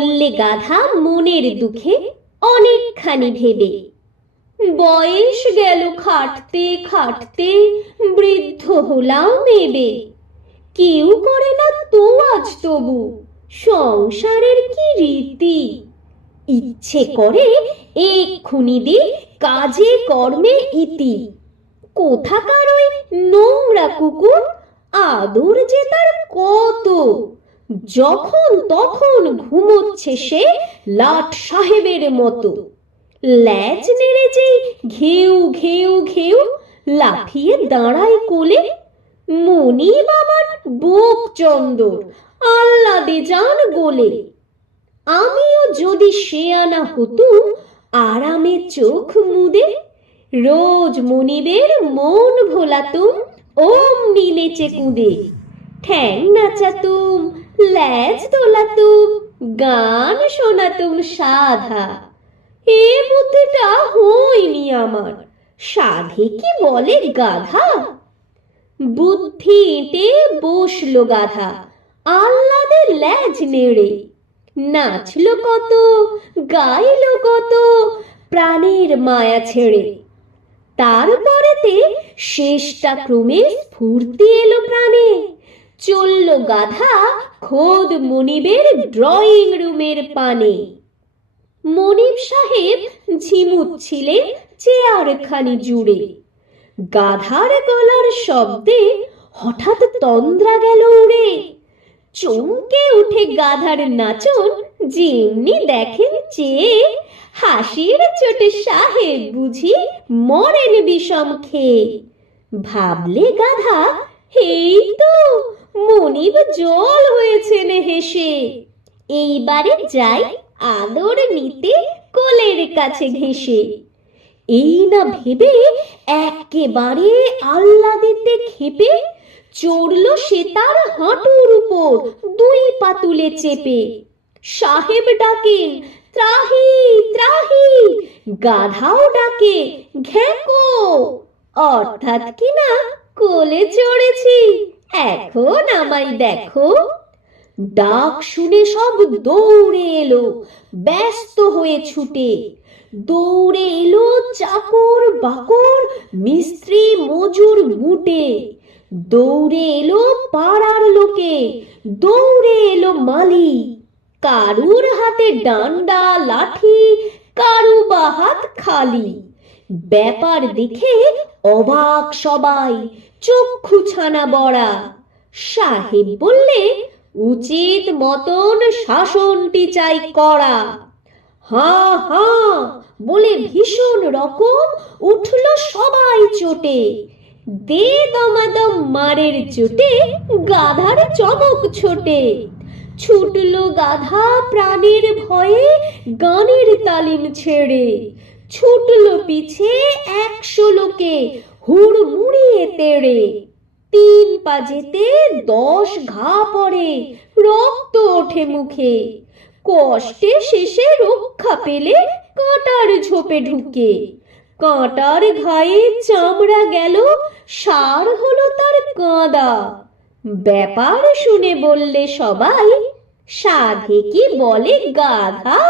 বললে গাধা মনের দুঃখে অনেকখানি ভেবে। বয়স গেল খাটতে খাটতে, বৃদ্ধ হলাম এবে। কেউ করে না তো আজ তবু সংসারের কি রীতি। ইচ্ছে করে এক্ষুনি দি কাজে কর্মে ইতি। কোথাকার ওই নোংরা কুকুর, আদর যে তার কত। যখন তখন ঘুমোচ্ছে সে লাট সাহেবের মতো। ল্যাজ নেড়ে যেই ঘেউ ঘেউ ঘেউ লাফিয়ে দাঁড়ায় কোলে। মনিব আমার বোক চন্দর, আহ্লাদে যান গোলে। আমিও যদি শেয়ানা হতুম, আরামে চোখ মুদে রোজ মনিবের মন ভোলাতুম অমনি নেচে কুঁদে। ঠ্যাং নাচাতুম, ল্যাজ দোলাতুম, গান শোনাতুম সাধা। এ বুদ্ধিটা হয়নি আমার, সাধে কি বলে গাধা। বুদ্ধি এঁটে বসলো গাধা, আহ্লাদে ল্যাজ নেড়ে। নাচলো কত, গাইলো কত, প্রাণের মায়া ছেড়ে। তারপরেতে শেষটা ক্রমে স্ফূর্তি এলো প্রাণে। চলল গাধা খোদ মনিবের ড্রয়িং রুমের পানে। মনিব সাহেব ঝিমুচ্ছিলেন চেয়ারখানি জুড়ে। গাধার গলার শব্দে হঠাৎ তন্দ্রা গেল উড়ে। চমকে উঠে গাধার নাচন যেমনি দেখেন চেয়ে। হাসির চোটে সাহেব বুঝি মরেন বিষম খেয়ে। ভাবলে গাধা, এই তো মনিব জল হয়েছেন হেসে। এইবারে যাই আদর নিতে কোলের কাছে ঘেঁষে। এই না ভেবে একেবারে আহ্লাদেতে ক্ষেপে চড়ল সে তার হাঁটুর উপর দুই পা তুলে চেপে। সাহেব ডাকেন, ত্রাহি ত্রাহি। গাধাও ডাকে, ঘ্যাঁকো। অর্থাৎ কিনা কোলে চড়েছি, এখন আমায় দেখো। ডাক শুনে সব দৌড়ে এলো ব্যস্ত হয়ে ছুটে। দৌড়ে এলো চাকর বাকর, মিস্ত্রি মজুর মুটে। দৌড়ে এলো পাড়ার লোকে, দৌড়ে এলো মালি। কারুর হাতে ডান্ডা লাঠি, কারু বা হাত খালি। ব্যাপার দেখে অবাক সবাই, চক্ষু ছানা বড়া। সাহেব বললে, উচিত মতন শাসনটি চাই করা। হা হা বলে ভীষণ রকম উঠল সবাই চোটে। দে দমাদম মারের চোটে গাধার চমক ছোটে। ছুটলো গাধা প্রাণের ভয়ে গানের তালিম ছেড়ে। ছুটলো পিছে 100 লোকে হুড়মুড়িয়ে তেড়ে। 3 পা যেতে 10 ঘা পড়ে, রক্ত ওঠে মুখে। কষ্টে শেষে রক্ষা পেলে কাঁটার ঝোপে ঢুকে। কাঁটার ঘায়ে চামড়া গেল, সার হলো তার কাঁদা। ব্যাপার শুনে বললে সবাই, সাধে কি বলে গাধা।